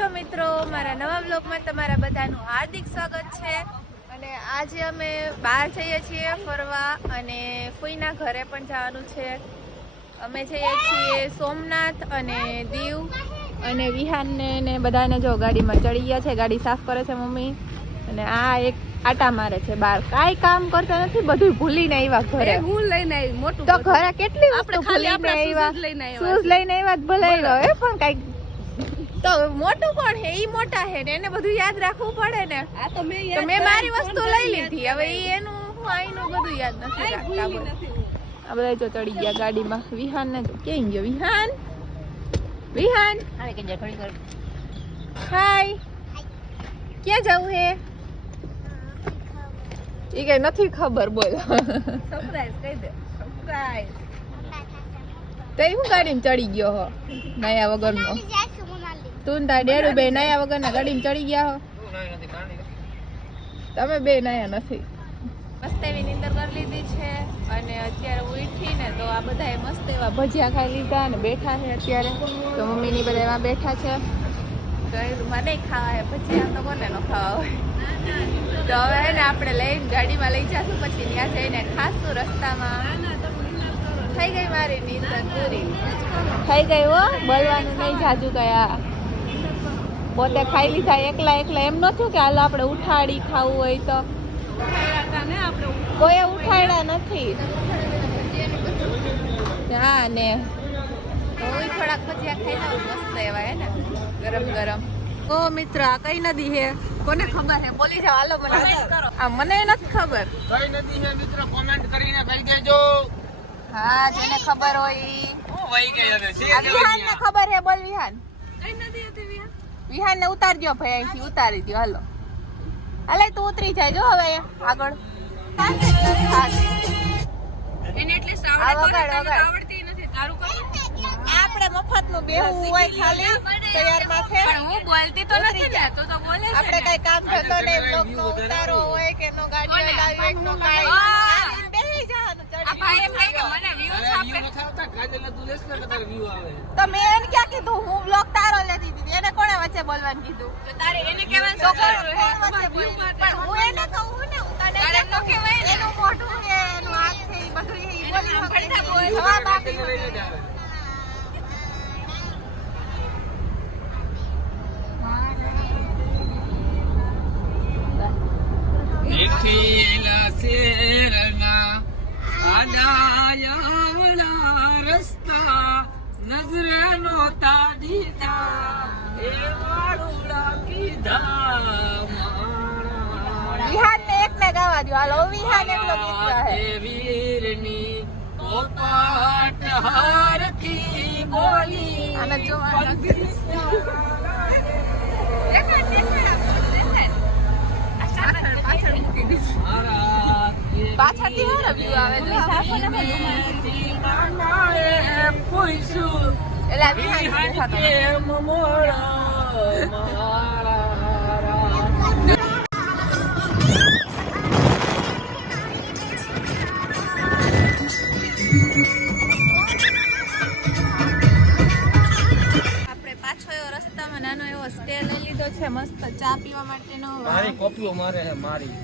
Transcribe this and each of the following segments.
છો મિત્રો? મારા નવા બ્લોગમાં તમારા બધાનું હાર્દિક સ્વાગત છે. અને આજે અમે બહાર જઈએ છીએ ફરવા અને ફૂઈના ઘરે પણ જવાનું છે. અમે જઈએ છીએ સોમનાથ અને દીવ અને વિહાનને ને બધાને જો ગાડીમાં ચડી ગયા છે. ગાડી સાફ કરે છે મમ્મી. અને આ એક આટા મારે છે બહાર. કાંઈ કામ કરતા નથી બધું ભૂલીને આવ્યા ઘરે. હું લઈને આવી મોટું તો ઘરે કેટલી આપણે ખાલી આપણા આવ્યા shoes લઈને આવ્યા શૂઝ લઈને આવ્યા ભલે. એ પણ કાંઈક તો મોટું કોણ હે ઈ મોટા હે ને એને બધું યાદ રાખવું પડે ને. આ તો મેં તો યાદ મેં મારી વસ્તુ લઈ લીધી. હવે ઈ એનું હું આઈનું બધું યાદ નથી રાખતા. આ બધા જો ચડી ગયા ગાડીમાં. વિહાન ને ક્યાં ગયો? વિહાન? વિહાન? હાય ક્યાં જવું હે? ઈ કઈ નથી ખબર બોલ. સરપ્રાઈઝ કહી દે. સરપ્રાઈઝ તે હું ગાડીમાં ચડી ગયો હો? નયા વગરનો. તું ને તાર ડેડુ બે નયા વગરના ગાડી ચડી ગયા હો. તમે બે નયા નથી. મસ્ત એવી નીંદર કરી લીધી છે અને અત્યારે ઉઠી ને તો આ બધા મસ્ત એવા ભજીયા ખાઈ લીધા અને બેઠા છે અત્યારે. તો મમ્મીની બધા એમાં બેઠા છે. તો મને ખાવા હે ભજીયા તો કોને નો ખાવા હોય. તો હવે હે ને આપણે લઈને ગાડીમાં લઈ જશું, પછી ત્યાં જઈને ખાસું રસ્તામાં. થઈ ગઈ મારી નીંદર પૂરી. થઈ ગઈ હો બોલવાનું નહીં, જાજુ ગયા પોતે ખાઈ લીધા એકલા એકલા. એમ નથી કે હાલ આપણે ઉઠાડી ખાવું હોય તો. કોઈ ઉઠાડ્યા નથી. હા ને. હું થોડાક ભજીયા ખાઈ લઉં મસ્ત એવા હે ને? ગરમ ગરમ. ઓ મિત્ર આ કઈ નદી હે? કોને ખબર હે? બોલી જાવ હાલો મને આ મને નથી ખબર. કઈ નથી હે મિત્ર? કોમેન્ટ કરીને કહી દેજો. હા જેને ખબર હોય ઓ વહી ગઈ હવે છે વિહાન ને ખબર હે? બોલ વિહાન. કઈ નદી હતી વિહાન? વિહાન ને ઉતારી દો ભાઈ અહીંથી ઉતારી દો હાલો. હાલે તું ઉતરી જાય જો હવે આગળ. એને એટલી. આવડતી નથી તારું આપણે મફતનું બેહવું હોય ખાલી તૈયાર માથે. હું બોલતી તો નથી ને તો તો બોલે છે આપણે કઈ કામ થતો ને બ્લોગ નો ઉતારો હોય કે નો ગાડી લગાવી એક નો કાઈ. હા. જવાનું, આ ભાઈ એમ કે મને આપે. તું મેં એને ક્યાં કીધું હું બ્લોગ તારો લેતી દીધી એને વચ્ચે બોલવાનું કીધું તો તારે એને કહેવાનું? માટે. પણ હું એને કહું ને તારે કેમ કહેવાય એનું મોઢું છે એનું હાથ છે એ બધું એ બોલ. જવાબ આપી દેખાડ આપો, દેખાડ. આ સામે પાછળ મૂકી દીધું. મારા પાછળથી હે ને view આવે તો સાફ ને મેં દેવીથી નાનાએ પૂછ્યું એટલે આ વિહાન ને સ્ટે લઈ લીધો છે મસ્ત ચા પીવા માટેનો મારી કોપીઓ મારે છે મારી.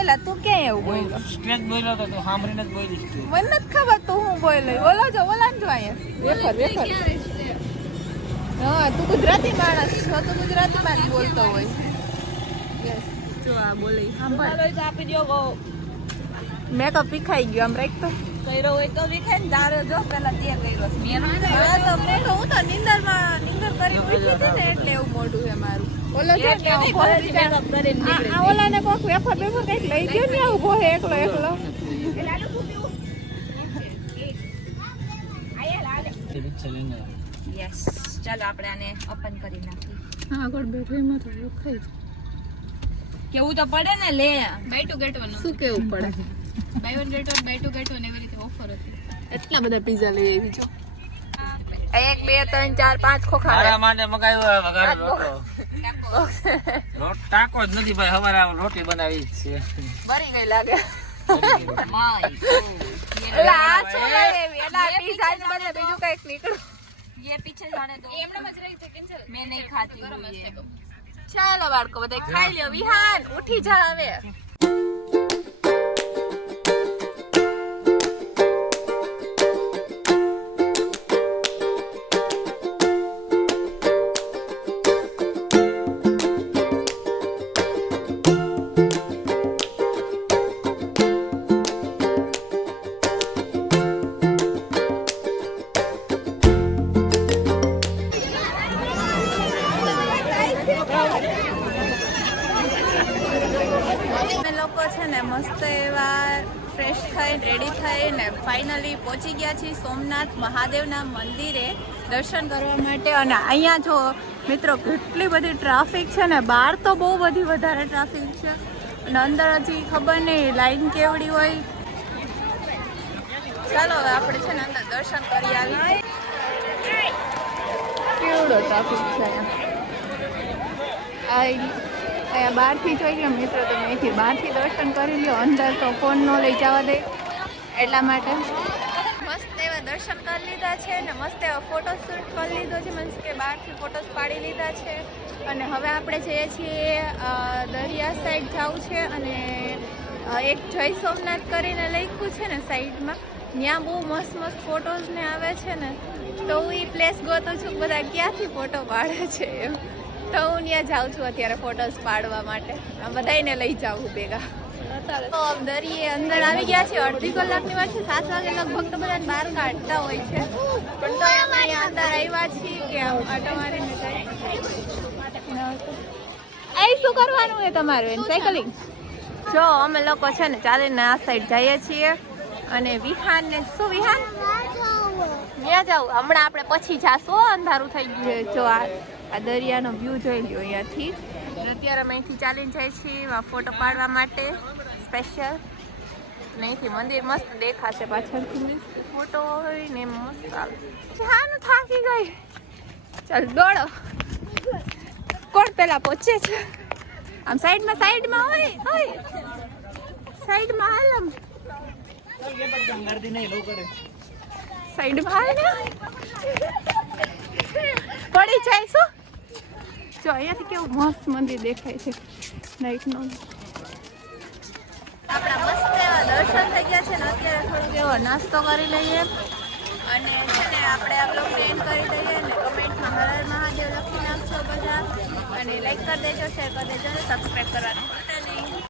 એલા તું ક્યાં એવું બોલ્યો? તો તું સાંભળીને જ બોલીશ તું. મને નથી ખબર તું હું બોલ્યો. બોલો જો બોલા જો અહીંયા. Wafer wafer. હા તું ગુજરાતી માણસ છો તું ગુજરાતીમાં જ બોલતો હોય. યસ જો આ બોલે તો આપી દ્યો ગો. મેકઅપ વિખાઈ ગયો આમ રાઈટ તો કર્યો હોય તો વિખાય ને તારે જો પેલા તે કર્યો. છે. મેં તમને કર્યો. તો મેં તો હું તો નિંદરમાં નિંદર કરી ઉઠી હતી ને એટલે એવું મોઢું છે મારું. ઓલો જો આ ઓલા ને ઓલાને કોક વેફર વેફર કંઈક લઈ ગયો ને ઊભો હે એકલો એકલો. Yes. ચાલો આપણે આને ઓપન કરી નાખીએ. હા આગળ બેઠો એમાં તો ખાઈ કેવું તો પડે ને લે. બાય ટુ ગેટ વન શું કેવું પડે? buy one get one buy two get one એવી રીતે ઓફર હતી એટલા બધા પીઝા લઈ આવી છો એક બે ત્રણ ચાર પાંચ ખોખા મારા માટે મગાવ્યો વઘારેલો રોટલો રોટ ટાકો જ નથી ભાઈ હવારે આ રોટલી બનાવી જ છે બરી ગઈ લાગે માય એટલે આ શું લઈ આવી એટલે આ પીઝા ને બદલે બીજું કઈક નીકળ્યું ये पीछे जाने दो एमने मज रही थी कैंसिल मैं नहीं खाती हूँ ये ચાલો બાળકો બધા ખાઈ લ્યો વિહાન ઉઠી જા હવે ફ્રેશ થઈ રેડી થઈને ફાઇનલી પહોંચી ગયા છીએ સોમનાથ મહાદેવના મંદિરે દર્શન કરવા માટે. અને અહીંયા જો મિત્રો કેટલી બધી ટ્રાફિક છે ને, બહાર તો બહુ બધી વધારે ટ્રાફિક છે. અને અંદર હજી ખબર નહીં લાઈન કેવડી હોય. ચાલો આપણે છે ને અંદર દર્શન કરી આવીએ. કેવડો ટ્રાફિક છે અહીંયા? અહીંયા બહારથી જોઈ લો મિત્રો, તમે અહીંથી બહારથી દર્શન કરી લો અંદર તો ફોન ન લઈ જવા દે. એટલા માટે. મસ્ત એવા દર્શન કરી લીધા છે અને મસ્ત એવા ફોટો શૂટ કરી લીધો છે મીન્સ કે બહારથી ફોટોસ પાડી લીધા છે. અને હવે આપણે જઈએ છીએ દરિયા સાઈડ જવું છે અને એક જય સોમનાથ કરીને લખ્યું છે ને સાઈડમાં. ત્યાં બહુ મસ્ત મસ્ત ફોટોઝને આવે છે ને. તો હું એ પ્લેસ ગોતો છું બધા ક્યાંથી ફોટો પાડે છે એમ. તો હું ત્યાં જાઉં છું અત્યારે ફોટોસ પાડવા માટે. આ બધાયને લઈ જાઉં ભેગા. તો દરિયે અંદર આવી ગયા છે. અડધી કલાકની વાત છે. સાત વાગે લગભગ તો બધા બહાર કાઢતા હોય છે. પણ તો અમે અહીંયા અંદર આવ્યા છીએ કે આમ આટો મારીને જાય. એ શું કરવાનું છે તમારું એમ સાયકલિંગ જો અમે લોકો છે ને ચાલીને આ સાઈડ જઈએ છીએ. અને વિહાન ને શું વિહાન? ત્યાં જાવ હમણાં આપણે પછી જાશું અંધારું થઈ ગયું જો આ આ દરિયાનો વ્યૂ જોઈ લ્યો અહીંયાથી. અત્યારે અમે અહીંથી ચાલીને જાય છીએ ફોટો પાડવા માટે. સ્પેશિયલ અને અહીંથી મંદિર મસ્ત દેખાશે પાછળથી. ફોટો હોય ને મસ્ત આવે. હાનું થાકી ગઈ. ચાલ દોડો. કોણ પેલા પહોંચે છે? આમ સાઈડમાં સાઈડમાં હોય હોય. સાઈડમાં હાલ સાઈડમાં હાલ પડી જાય શું? જો, અહીંયાથી કેવું મસ્ત મંદિર દેખાય છે. નાઈટનું આપણા મસ્ત એવા દર્શન થઈ ગયા છે ને, અત્યારે થોડુંક એવો નાસ્તો કરી લઈએ. અને છે ને આપણે આ ફ્રેન્ડ કરી દઈએ ને, કમેન્ટમાં હર મહાદેવ લખી નાખશો બધા. અને લાઈક કરી દેજો શેર કરી દેજો અને સબસ્ક્રાઈબ કરવાનું.